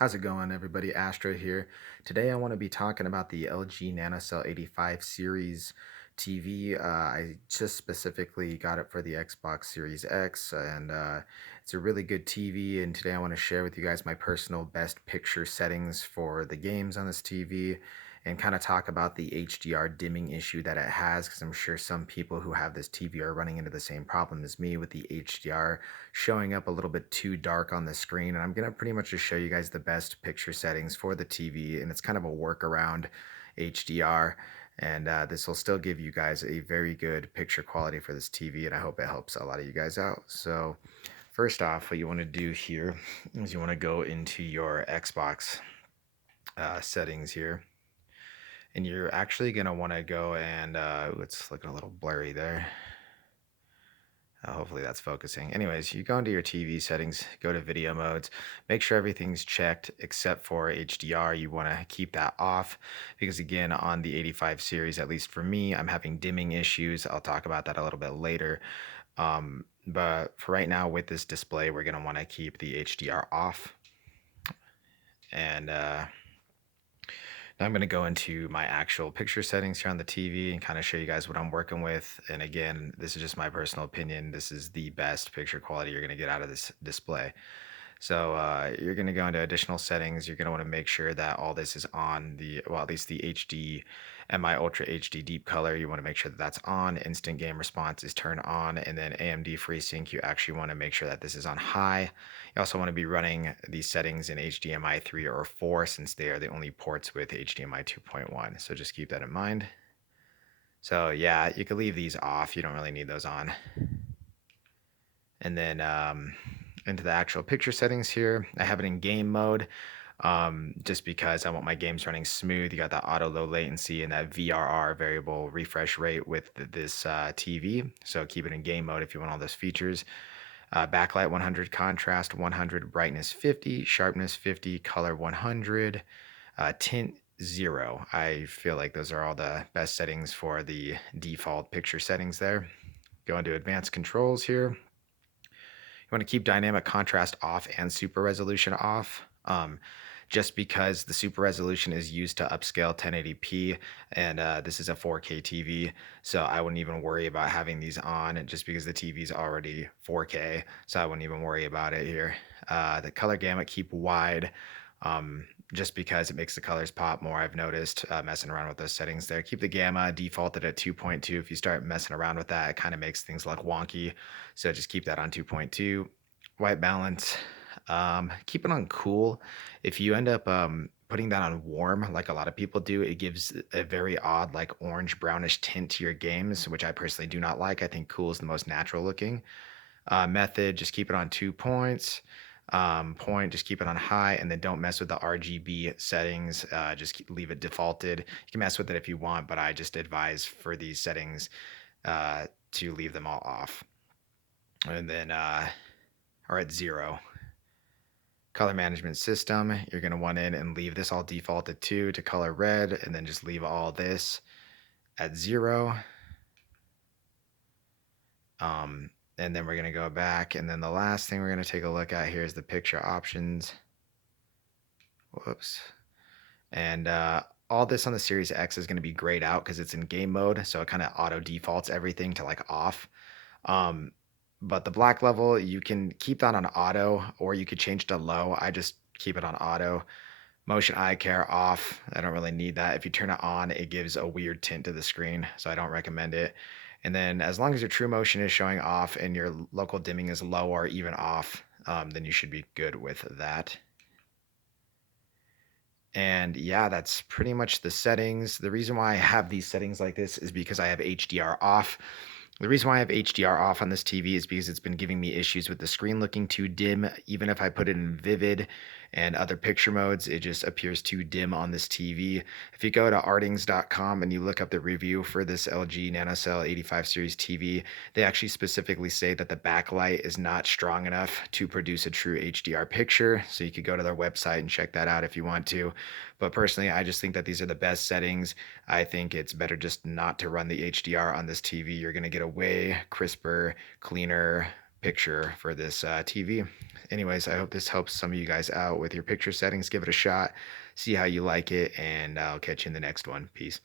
How's it going, everybody? Astro here. Today, I want to be talking about the LG Nanocell 85 series TV. I just specifically got it for the Xbox Series X, and it's a really good TV. And today, I want to share with you guys my personal best picture settings for the games on this TV and kind of talk about the HDR dimming issue that it has, because I'm sure some people who have this TV are running into the same problem as me with the HDR showing up a little bit too dark on the screen. And I'm going to pretty much just show you guys the best picture settings for the TV, and it's kind of a workaround HDR. And this will still give you guys a very good picture quality for this TV, and I hope it helps a lot of you guys out. So first off, what you want to do here is you want to go into your Xbox settings here, and you're actually going to want to go and it's looking a little blurry there. Hopefully that's focusing. Anyways, you go into your TV settings, go to video modes, make sure everything's checked except for HDR. You want to keep that off because, again, on the 85 series, at least for me, I'm having dimming issues. I'll talk about that a little bit later. But for right now, with this display, we're going to want to keep the HDR off. And now I'm going to go into my actual picture settings here on the TV and kind of show you guys what I'm working with. And again, this is just my personal opinion. This is the best picture quality you're going to get out of this display. So you're going to go into additional settings. You're going to want to make sure that all this is on the, well, at least the HD, MI Ultra HD Deep Color. You want to make sure that that's on. Instant Game Response is turned on. And then AMD FreeSync, you actually want to make sure that this is on high. You also want to be running these settings in HDMI 3 or 4 since they are the only ports with HDMI 2.1. So just keep that in mind. So yeah, you can leave these off. You don't really need those on. And then into the actual picture settings here, I have it in game mode just because I want my games running smooth. You got that auto low latency and that VRR, variable refresh rate, with this TV. So keep it in game mode if you want all those features. Backlight 100, contrast 100, brightness 50, sharpness 50, color 100, tint 0. I feel like those are all the best settings for the default picture settings there. Go into advanced controls here. You want to keep dynamic contrast off and super resolution off. Just because the super resolution is used to upscale 1080p, and this is a 4K TV, so I wouldn't even worry about having these on just because the TV is already 4K, so I wouldn't even worry about it here. The color gamut, keep wide, just because it makes the colors pop more. I've noticed messing around with those settings there. Keep the gamma defaulted at 2.2. If you start messing around with that, it kind of makes things look wonky, so just keep that on 2.2. White balance, keep it on cool. If you end up putting that on warm, like a lot of people do, it gives a very odd, like orange brownish tint to your games, which I personally do not like. I think cool is the most natural looking. Method, just keep it on 2 points. Point, just keep it on high, and then don't mess with the RGB settings. Just leave it defaulted. You can mess with it if you want, but I just advise for these settings to leave them all off. And then, or at 0. Color management system, you're going to want in and leave this all defaulted to color red, and then just leave all this at 0. And then we're going to go back, and then the last thing we're going to take a look at here is the picture options. Whoops. And all this on the Series X is going to be grayed out because it's in game mode, so it kind of auto defaults everything to like off. But the black level, you can keep that on auto, or you could change to low. I just keep it on auto. Motion eye care off. I don't really need that. If you turn it on, it gives a weird tint to the screen, so I don't recommend it. And then as long as your true motion is showing off and your local dimming is low or even off, then you should be good with that. And yeah, that's pretty much the settings. The reason why I have these settings like this is because I have HDR off. The reason why I have HDR off on this TV is because it's been giving me issues with the screen looking too dim. Even if I put it in vivid and other picture modes, it just appears too dim on this TV. If you go to artings.com and you look up the review for this LG Nanocell 85 series TV, they actually specifically say that the backlight is not strong enough to produce a true HDR picture. So you could go to their website and check that out if you want to. But personally, I just think that these are the best settings. I think it's better just not to run the HDR on this TV. You're going to get a way crisper, cleaner picture for this TV. Anyways, I hope this helps some of you guys out with your picture settings. Give it a shot, see how you like it, and I'll catch you in the next one. Peace.